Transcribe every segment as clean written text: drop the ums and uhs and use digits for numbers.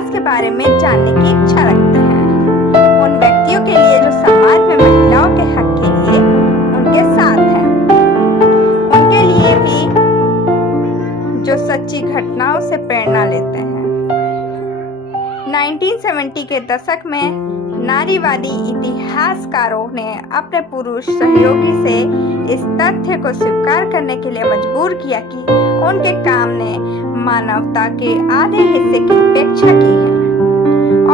इतिहास के बारे में जानने की इच्छा रखते हैं, उन व्यक्तियों के लिए जो समाज में महिलाओं के हक के लिए उनके साथ हैं, उनके लिए भी जो सच्ची घटनाओं से प्रेरणा लेते हैं। 1970 के दशक में नारीवादी इतिहासकारों ने अपने पुरुष सहयोगी से इस तथ्य को स्वीकार करने के लिए मजबूर किया कि उनके काम ने मानवता के आधे हिस्से की उपेक्षा की है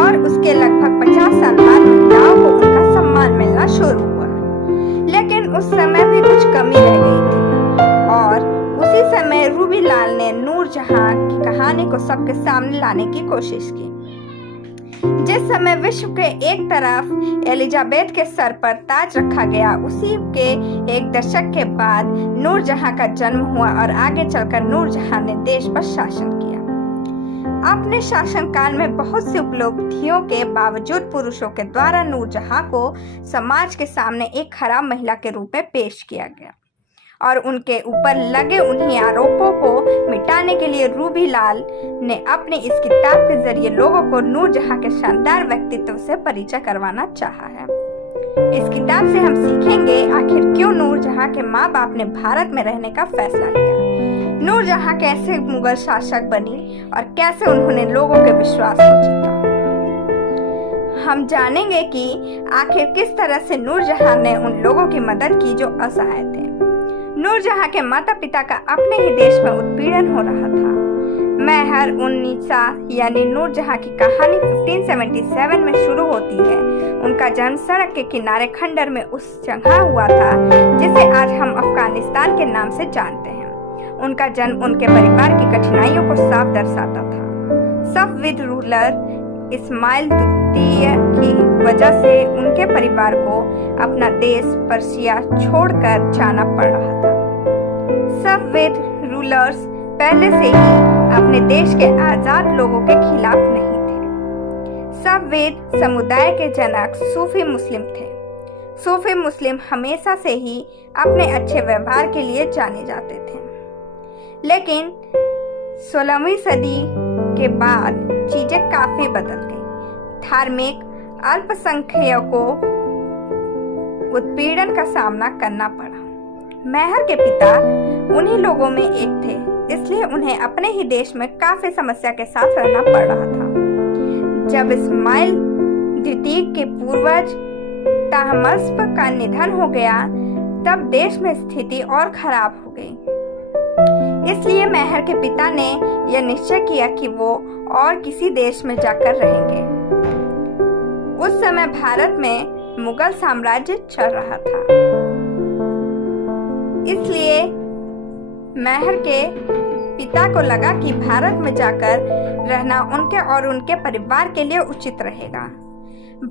और उसके लगभग 50 साल बाद महिलाओं को उनका सम्मान मिलना शुरू हुआ। लेकिन उस समय भी कुछ कमी रह गई थी और उसी समय रूबी लाल ने नूरजहां की कहानी को सबके सामने लाने की कोशिश की। जिस समय विश्व के एक तरफ एलिजाबेथ के सर पर ताज रखा गया, उसी के एक दशक के बाद नूरजहां का जन्म हुआ और आगे चलकर नूरजहां ने देश पर शासन किया। अपने शासनकाल में बहुत सी उपलब्धियों के बावजूद पुरुषों के द्वारा नूरजहां को समाज के सामने एक खराब महिला के रूप में पेश किया गया और उनके ऊपर लगे उन्हीं आरोपों को मिटाने के लिए रूबी लाल ने अपनी इस किताब के जरिए लोगों को नूरजहां के शानदार व्यक्तित्व से परिचय करवाना चाहा है। इस किताब से हम सीखेंगे आखिर क्यों नूरजहां के माँ बाप ने भारत में रहने का फैसला लिया, नूरजहां कैसे मुगल शासक बनी और कैसे उन्होंने लोगों के विश्वास को जीता। हम जानेंगे कि आखिर किस तरह से नूरजहां ने उन लोगों की मदद की जो असहाय थे। नूरजहां के माता पिता का अपने ही देश में उत्पीड़न हो रहा था। महर उन्नीसा यानी नूरजहां की कहानी 1577 में शुरू होती है। उनका जन्म सड़क के किनारे खंडर में उस जगह हुआ था जिसे आज हम अफगानिस्तान के नाम से जानते हैं। उनका जन्म उनके परिवार की कठिनाइयों को साफ दर्शाता था। सफविद रूलर इस्माइल द्वितीय की वजह से उनके परिवार को अपना देश पर्शिया छोड़कर जाना पड़ रहा था। सफविद रूलर्स पहले से ही अपने देश के आजाद लोगों के खिलाफ नहीं थे। सफविद समुदाय के जनक सूफी मुस्लिम थे। सूफी मुस्लिम हमेशा से ही अपने अच्छे व्यवहार के लिए जाने जाते थे, लेकिन 16वीं सदी के बाद चीजें काफी बदल गई। धार्मिक अल्पसंख्यकों उत्पीड़न का सामना करना पड़ा। महर के पिता उन्हीं लोगों में एक थे, इसलिए उन्हें अपने ही देश में काफी समस्या के साथ रहना पड़ रहा था। जब इस्माइल द्वितीय के पूर्वज तहमस्प का निधन हो गया, तब देश में स्थिति और खराब हो गई। इसलिए महर के पिता ने यह निश्चय किया कि वो और किसी देश में जाकर रहेंगे। उस समय भारत में मुगल साम्राज्य चल रहा था, इसलिए महर के पिता को लगा कि भारत में जाकर रहना उनके और उनके परिवार के लिए उचित रहेगा।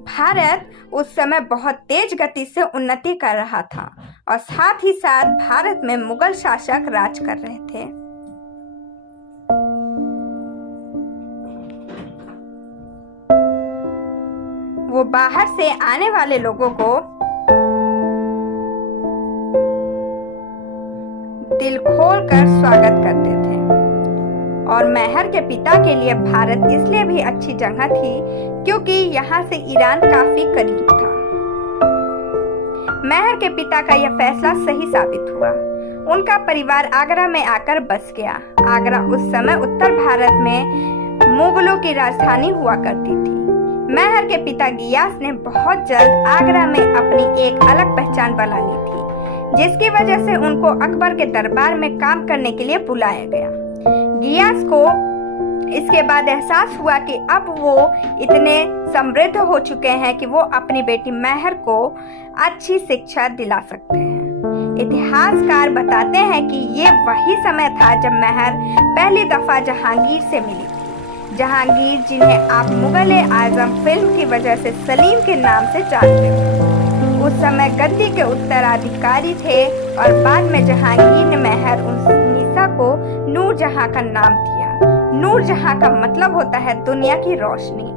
भारत उस समय बहुत तेज गति से उन्नति कर रहा था और साथ ही साथ भारत में मुगल शासक राज कर रहे थे। वो बाहर से आने वाले लोगों को दिल खोलकर स्वागत करते थे और महर के पिता के लिए भारत इसलिए भी अच्छी जगह थी क्योंकि यहाँ से ईरान काफी करीब था। महर के पिता का यह फैसला सही साबित हुआ। उनका परिवार आगरा में आकर बस गया। आगरा उस समय उत्तर भारत में मुगलों की राजधानी हुआ करती थी। महर के पिता गियास ने बहुत जल्द आगरा में अपनी एक अलग पहचान बना ली थी, जिसकी वजह से उनको अकबर के दरबार में काम करने के लिए बुलाया गया। गियास को इसके बाद एहसास हुआ कि अब वो इतने समृद्ध हो चुके हैं कि वो अपनी बेटी महर को अच्छी शिक्षा दिला सकते हैं। इतिहासकार बताते हैं कि ये वही समय था जब महर पहली दफा जहांगीर से मिली थी। जहांगीर, जिन्हें आप मुगल आजम फिल्म की वजह से सलीम के नाम से जानते हो, उस समय गद्दी के उत्तराधिकारी थे और बाद में जहांगीर ने महर उन्नीसा को नूरजहां का नाम दिया। नूरजहां का मतलब होता है दुनिया की रोशनी।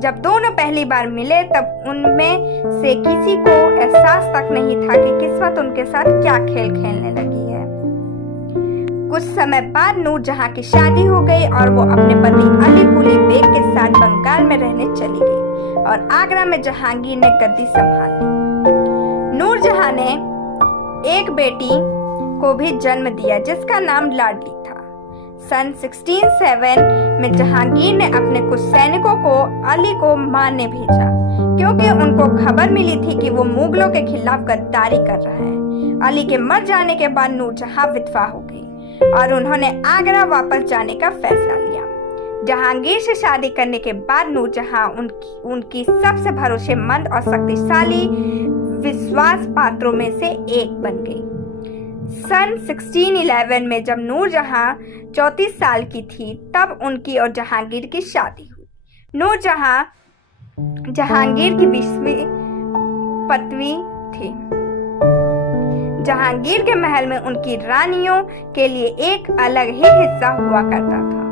जब दोनों पहली बार मिले तब उनमें से किसी को एहसास तक नहीं था कि किस्मत उनके साथ क्या खेल खेलने लगी है। कुछ समय बाद नूरजहां की शादी हो गई और वो अपने पति अली कुली बेग के साथ बंगाल में रहने चली गई और आगरा में जहांगीर ने गद्दी संभाल ली। नूरजहां ने एक बेटी को भी जन्म दिया जिसका नाम लाडली था। सन 1607 में जहांगीर ने अपने कुछ सैनिकों को अली को मारने भेजा क्योंकि उनको खबर मिली थी कि वो मुगलों के खिलाफ गद्दारी कर रहा है। अली के मर जाने के बाद नूरजहां विधवा हो गई और उन्होंने आगरा वापस जाने का फैसला लिया। जहांगीर से शादी करने के बाद नूरजहां उनकी सबसे भरोसेमंद और शक्तिशाली विश्वास पात्रों में से एक बन गई। सन 1611 में जब नूरजहां 34 साल की थी तब उनकी और जहांगीर की शादी हुई। नूरजहां जहांगीर की 20वीं पत्नी थी। जहांगीर के महल में उनकी रानियों के लिए एक अलग ही हिस्सा हुआ करता था,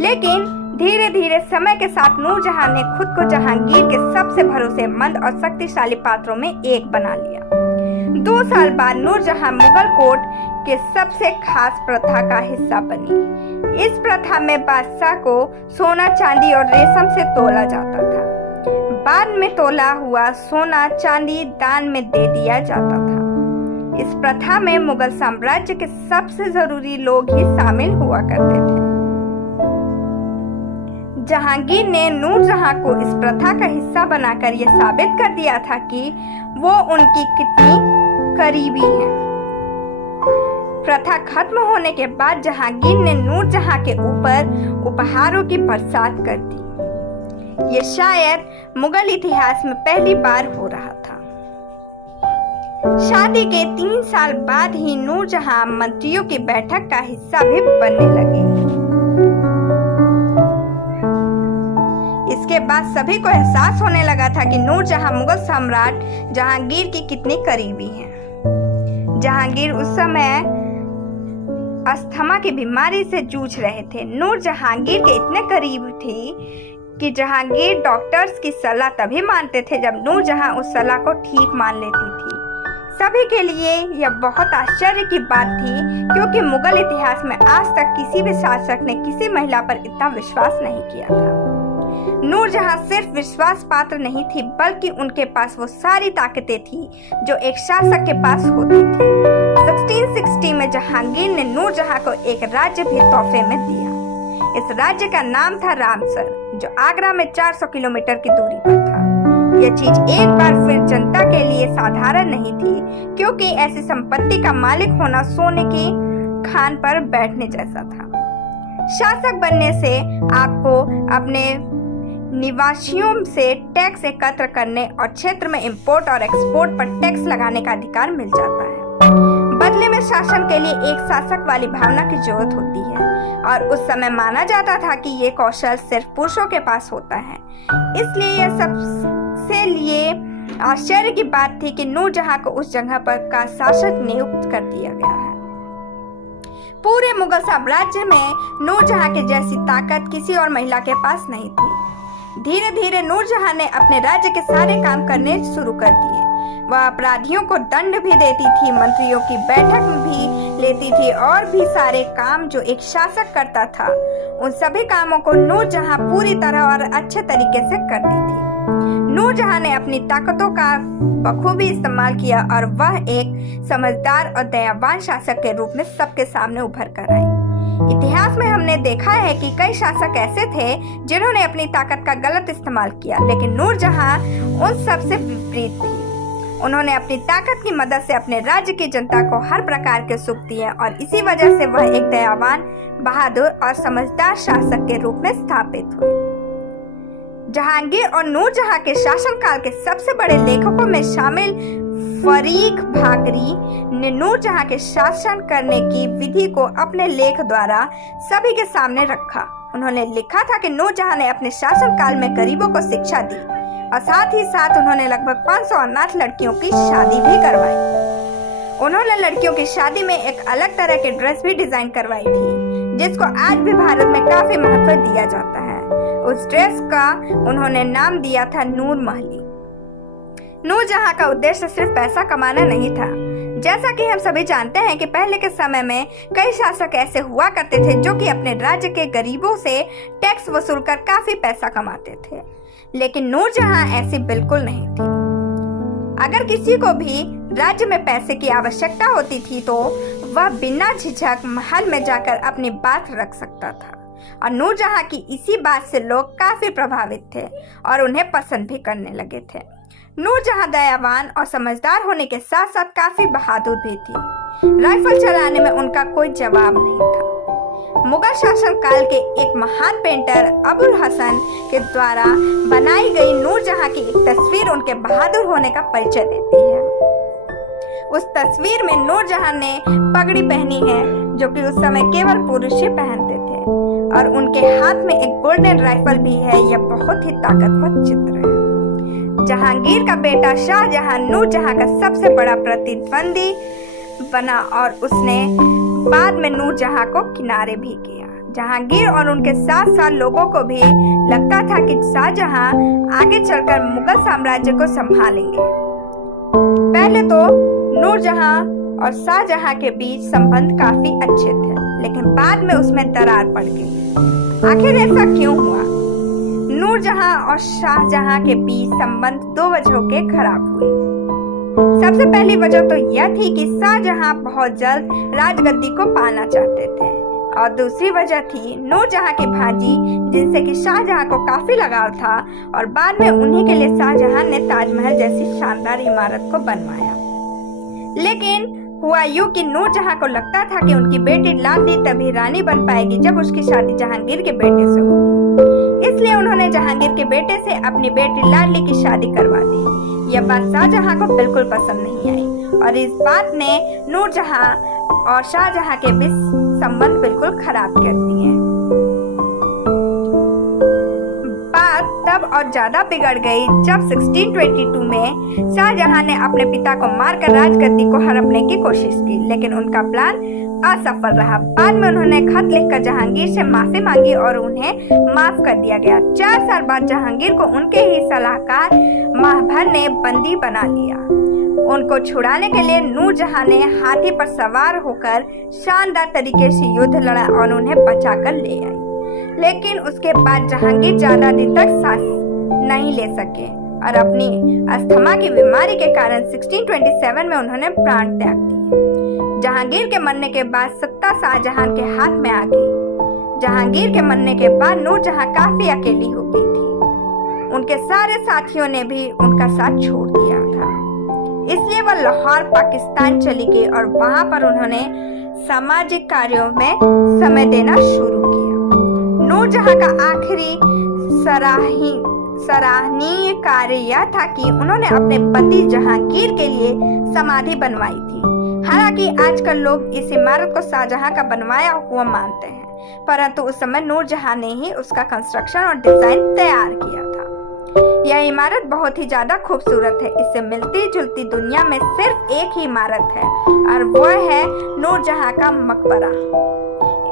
लेकिन धीरे धीरे समय के साथ नूरजहां ने खुद को जहांगीर के सबसे भरोसेमंद और शक्तिशाली पात्रों में एक बना लिया। 2 साल बाद नूरजहां मुगल कोर्ट के सबसे खास प्रथा का हिस्सा बनी। इस प्रथा में बादशाह को सोना, चांदी और रेशम से तोला जाता था। बाद में तोला हुआ सोना चांदी दान में दे दिया जाता था। इस प्रथा में मुगल साम्राज्य के सबसे जरूरी लोग ही शामिल हुआ करते थे। जहांगीर ने नूरजहां को इस प्रथा का हिस्सा बनाकर यह साबित कर दिया था कि वो उनकी कितनी करीबी है। प्रथा खत्म होने के बाद जहांगीर ने नूरजहां के ऊपर उपहारों की बरसात कर दी। ये शायद मुगल इतिहास में पहली बार हो रहा था। शादी के 3 साल बाद ही नूरजहां मंत्रियों की बैठक का हिस्सा भी बनने लगी। इसके बाद सभी को एहसास होने लगा था कि नूरजहां मुगल सम्राट जहांगीर की कितनी करीबी हैं। जहांगीर उस समय अस्थमा की बीमारी से जूझ रहे थे। नूर जहांगीर के इतने करीब थी कि जहांगीर डॉक्टर्स की सलाह तभी मानते थे जब नूरजहां उस सलाह को ठीक मान लेती थी। सभी के लिए यह बहुत आश्चर्य की बात थी क्योंकि मुगल इतिहास में आज तक किसी भी शासक ने किसी महिला पर इतना विश्वास नहीं किया था। नूरजहां सिर्फ विश्वास पात्र नहीं थी बल्कि उनके पास वो सारी ताकतें थी जो एक शासक के पास होती थी। 1660 में जहांगीर ने नूरजहां को एक राज्य भी तोहफे में दिया। इस राज्य का नाम था रामसर, जो आगरा में 400 किलोमीटर की दूरी पर था। यह चीज एक बार फिर जनता के लिए साधारण नहीं थी क्योंकि ऐसी संपत्ति का मालिक होना सोने की खान पर बैठने जैसा था। शासक बनने से आपको अपने निवासियों से टैक्स एकत्र करने और क्षेत्र में इंपोर्ट और एक्सपोर्ट पर टैक्स लगाने का अधिकार मिल जाता है। बदले में शासन के लिए एक शासक वाली भावना की जरूरत होती है और उस समय माना जाता था कि ये कौशल सिर्फ पुरुषों के पास होता है। इसलिए यह सबसे लिए आश्चर्य की बात थी कि नूरजहां को उस जगह पर का शासक नियुक्त कर दिया गया है। पूरे मुगल साम्राज्य में नूरजहां की जैसी ताकत किसी और महिला के पास नहीं थी। धीरे धीरे नूरजहां ने अपने राज्य के सारे काम करने शुरू कर दिए। वह अपराधियों को दंड भी देती थी, मंत्रियों की बैठक भी लेती थी और भी सारे काम जो एक शासक करता था उन सभी कामों को नूरजहां पूरी तरह और अच्छे तरीके से करती थी। नूरजहां ने अपनी ताकतों का बखूबी इस्तेमाल किया और वह एक समझदार और दयावान शासक के रूप में सबके सामने उभर कर आई। इतिहास में हमने देखा है कि कई शासक ऐसे थे जिन्होंने अपनी ताकत का गलत इस्तेमाल किया, लेकिन नूरजहां उन सबसे विपरीत थी। उन्होंने अपनी ताकत की मदद से अपने राज्य की जनता को हर प्रकार के सुख दिए और इसी वजह से वह एक दयावान, बहादुर और समझदार शासक के रूप में स्थापित हुए। जहांगीर और नूरजहां के शासनकाल के सबसे बड़े लेखकों में शामिल फरीख भाकरी ने नूरजहां के शासन करने की विधि को अपने लेख द्वारा सभी के सामने रखा। उन्होंने लिखा था कि नूरजहां ने अपने शासनकाल में गरीबों को शिक्षा दी और साथ ही साथ उन्होंने लगभग 500 अनाथ लड़कियों की शादी भी करवाई। उन्होंने लड़कियों की शादी में एक अलग तरह की ड्रेस भी डिजाइन करवाई थी जिसको आज भी भारत में काफी महत्व दिया जाता है। उस ड्रेस का उन्होंने नाम दिया था नूर महली। नूरजहां का उद्देश्य सिर्फ पैसा कमाना नहीं था। जैसा कि हम सभी जानते हैं कि पहले के समय में कई शासक ऐसे हुआ करते थे जो कि अपने राज्य के गरीबों से टैक्स वसूल कर काफी पैसा कमाते थे, लेकिन नूरजहां ऐसी बिल्कुल नहीं थी। अगर किसी को भी राज्य में पैसे की आवश्यकता होती थी तो वह बिना झिझक महल में जाकर अपनी बात रख सकता था, और नूरजहां की इसी बात से लोग काफी प्रभावित थे और उन्हें पसंद भी करने लगे थे। नूरजहां दयावान और समझदार होने के साथ साथ काफी बहादुर भी थी। राइफल चलाने में उनका कोई जवाब नहीं था। मुगल शासन काल के एक महान पेंटर अबुल हसन के द्वारा बनाई गई नूरजहां की एक तस्वीर उनके बहादुर होने का परिचय देती है। उस तस्वीर में नूरजहां ने पगड़ी पहनी है, जो कि उस समय केवल पुरुष ही पहनते थे, और उनके हाथ में एक गोल्डन राइफल भी है। यह बहुत ही ताकतवर चित्र है। जहांगीर का बेटा शाहजहां नूरजहां का सबसे बड़ा प्रतिद्वंदी बना और उसने बाद में नूरजहां को किनारे भी किया। जहांगीर और उनके 7 साल लोगों को भी लगता था कि शाहजहां आगे चलकर मुगल साम्राज्य को संभालेंगे। पहले तो नूरजहां और शाहजहां के बीच संबंध काफी अच्छे थे, लेकिन बाद में उसमें दरार पड़ गई। आखिर ऐसा क्यों हुआ? नूरजहां और शाहजहां के बीच संबंध 2 वजहों के खराब हुए। सबसे पहली वजह तो यह थी कि शाहजहां बहुत जल्द राजगद्दी को पाना चाहते थे, और दूसरी वजह थी नूरजहां की भांजी, जिनसे कि शाहजहां को काफी लगाव था, और बाद में उन्हीं के लिए शाहजहां ने ताजमहल जैसी शानदार इमारत को बनवाया। लेकिन हुआ यूं कि नूरजहां को लगता था कि उनकी बेटी लाडली तभी रानी बन पाएगी जब उसकी शादी जहांगीर के बेटे से होगी। इसलिए उन्होंने जहांगीर के बेटे से अपनी बेटी लाडली की शादी करवा दी। यह बात शाहजहां को बिल्कुल पसंद नहीं आई, और इस बात ने नूरजहां और शाहजहां के बीच संबंध बिल्कुल खराब कर दिए। बात तब और ज्यादा बिगड़ गई जब 1622 में शाहजहां ने अपने पिता को मारकर राजगद्दी को हड़पने की कोशिश की, लेकिन उनका प्लान असफल रहा। बाद में उन्होंने खत लिखकर जहांगीर से माफी मांगी और उन्हें माफ कर दिया गया। 4 साल बाद जहांगीर को उनके ही सलाहकार महाभर ने बंदी बना लिया। उनको छुड़ाने के लिए नूरजहां ने हाथी पर सवार होकर शानदार तरीके से युद्ध लड़ा और उन्हें बचाकर ले आई। लेकिन उसके बाद जहांगीर ज्यादा दिन तक सांस नहीं ले सके और अपनी अस्थमा की बीमारी के कारण 1627 में उन्होंने प्राण त्याग दिए। जहांगीर के मरने के बाद सत्ता शाहजहां के हाथ में आ गई। जहांगीर के मरने के बाद नूरजहां काफी अकेली हो गई थी। उनके सारे साथियों ने भी उनका साथ छोड़ दिया था, इसलिए वह लाहौर पाकिस्तान चली गई और वहां पर उन्होंने सामाजिक कार्यों में समय देना शुरू किया। नूरजहां का आखिरी सराहनीय कार्य यह था कि उन्होंने अपने पति जहांगीर के लिए समाधि बनवाई थी। हालांकि आजकल लोग इस इमारत को शाहजहां का बनवाया हुआ मानते हैं, परंतु उस समय नूरजहां ने ही उसका कंस्ट्रक्शन और डिजाइन तैयार किया था। यह इमारत बहुत ही ज्यादा खूबसूरत है। इससे मिलती जुलती दुनिया में सिर्फ एक ही इमारत है और वह है नूरजहां का मकबरा।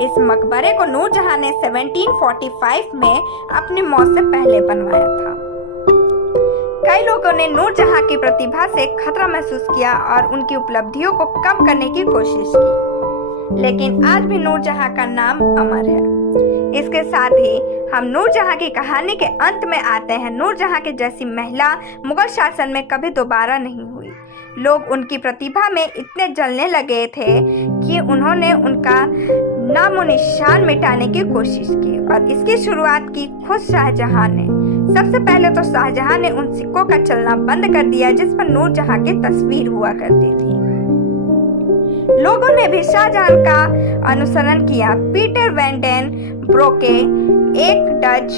इस मकबरे को नूरजहां ने 1745 में अपनी मौत से पहले बनवाया था। कई लोगों ने नूरजहां की प्रतिभा से खतरा महसूस किया और उनकी उपलब्धियों को कम करने की कोशिश की, लेकिन आज भी नूरजहां का नाम अमर है। इसके साथ ही हम नूरजहां की कहानी के अंत में आते हैं। नूरजहां के जैसी महिला मुगल शासन में कभी दोबारा नहीं हुई। लोग उनकी प्रतिभा में इतने जलने लगे थे कि उन्होंने उनका नामो निशान मिटाने की कोशिश की, और इसकी शुरुआत की खुद शाहजहां ने। सबसे पहले तो शाहजहां ने उन सिक्कों का चलना बंद कर दिया जिस पर नूरजहां की तस्वीर हुआ करती थी। लोगों ने भी शाहजहां का अनुसरण किया। पीटर वैन डेन ब्रोके, एक डच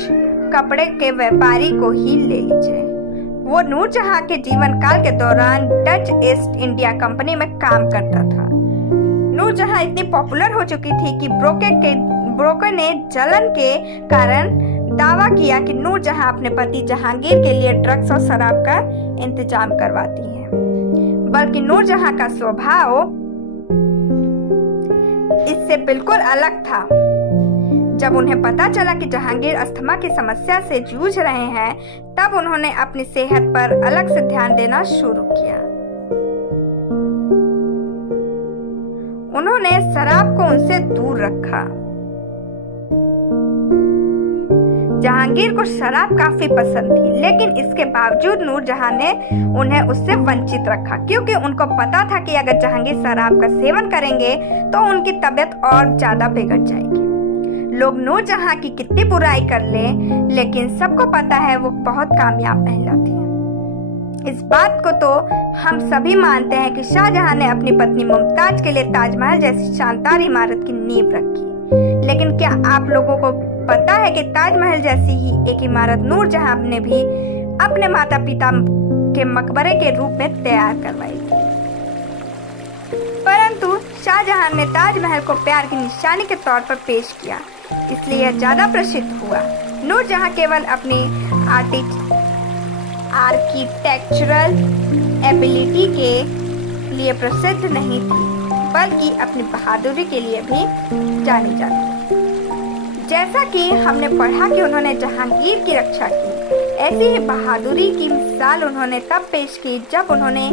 कपड़े के व्यापारी को ही ले लीजिए। वो नूरजहां के जीवन काल के दौरान डच ईस्ट इंडिया कंपनी में काम करता था। नूरजहां इतनी पॉपुलर हो चुकी थी कि ब्रोकर ने जलन के कारण दावा किया कि नूरजहां अपने पति जहांगीर के लिए ड्रग्स और शराब का इंतजाम करवाती है। बल्कि नूरजहां का स्वभाव इससे बिल्कुल अलग था। जब उन्हें पता चला कि जहांगीर अस्थमा की समस्या से जूझ रहे हैं, तब उन्होंने अपनी सेहत पर अलग से ध्यान देना शुरू किया। उन्होंने शराब को उनसे दूर रखा। जहांगीर को शराब काफी पसंद थी, लेकिन इसके बावजूद नूरजहां ने उन्हें उससे वंचित रखा, क्योंकि उनको पता था कि अगर जहांगीर शराब का सेवन करेंगे तो उनकी तबीयत और ज्यादा बिगड़ जाएगी। लोग नूरजहां की कितनी बुराई कर ले, लेकिन सबको पता है वो बहुत कामयाब महिला थी। इस बात को तो हम सभी मानते हैं कि शाहजहां ने अपनी पत्नी मुमताज के लिए ताजमहल जैसी शानदार इमारत की नींव रखी, लेकिन क्या आप लोगों को पता है कि ताजमहल जैसी ही एक इमारत नूरजहां ने भी अपने माता पिता के मकबरे के रूप में तैयार करवाई थी। परंतु शाहजहां ने ताजमहल को प्यार की निशानी के तौर पर पेश किया, इसलिए यह ज्यादा प्रसिद्ध हुआ। नूरजहां केवल अपनी आर्किटेक्चरल एबिलिटी के लिए प्रसिद्ध नहीं थी, बल्कि अपनी बहादुरी के लिए भी जानी जाती। जैसा कि हमने पढ़ा कि उन्होंने जहांगीर की रक्षा की, ऐसी ही बहादुरी की मिसाल उन्होंने तब पेश की जब उन्होंने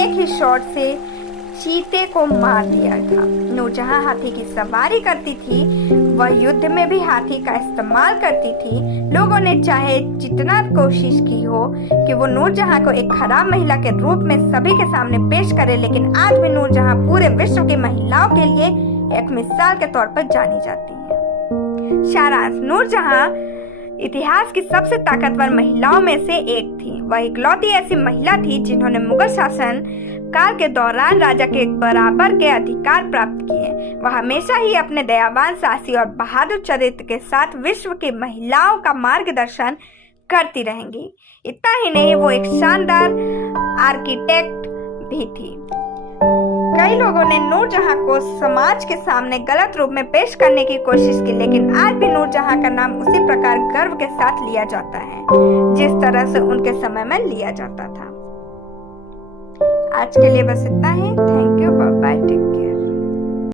एक ही शॉट से चीते को मार दिया था। नूरजहां हाथी की सवारी करती थी, वह युद्ध में भी हाथी का इस्तेमाल करती थी। लोगों ने चाहे जितना कोशिश की हो कि वो नूरजहां को एक खराब महिला के रूप में सभी के सामने पेश करे, लेकिन आज भी नूरजहां पूरे विश्व की महिलाओं के लिए एक मिसाल के तौर पर जानी जाती है। सारांश: नूरजहां इतिहास की सबसे ताकतवर महिलाओं में से एक थी। वह इकलौती ऐसी महिला थी जिन्होंने मुगल शासन काल के दौरान राजा के बराबर के अधिकार प्राप्त किए। वह हमेशा ही अपने दयावान, साहसी और बहादुर चरित्र के साथ विश्व की महिलाओं का मार्गदर्शन करती रहेंगी। इतना ही नहीं, वो एक शानदार आर्किटेक्ट भी थी। कई लोगों ने नूरजहां को समाज के सामने गलत रूप में पेश करने की कोशिश की, लेकिन आज भी नूरजहां का नाम उसी प्रकार गर्व के साथ लिया जाता है जिस तरह से उनके समय में लिया जाता था। आज के लिए बस इतना ही। Thank you, bye bye, take care.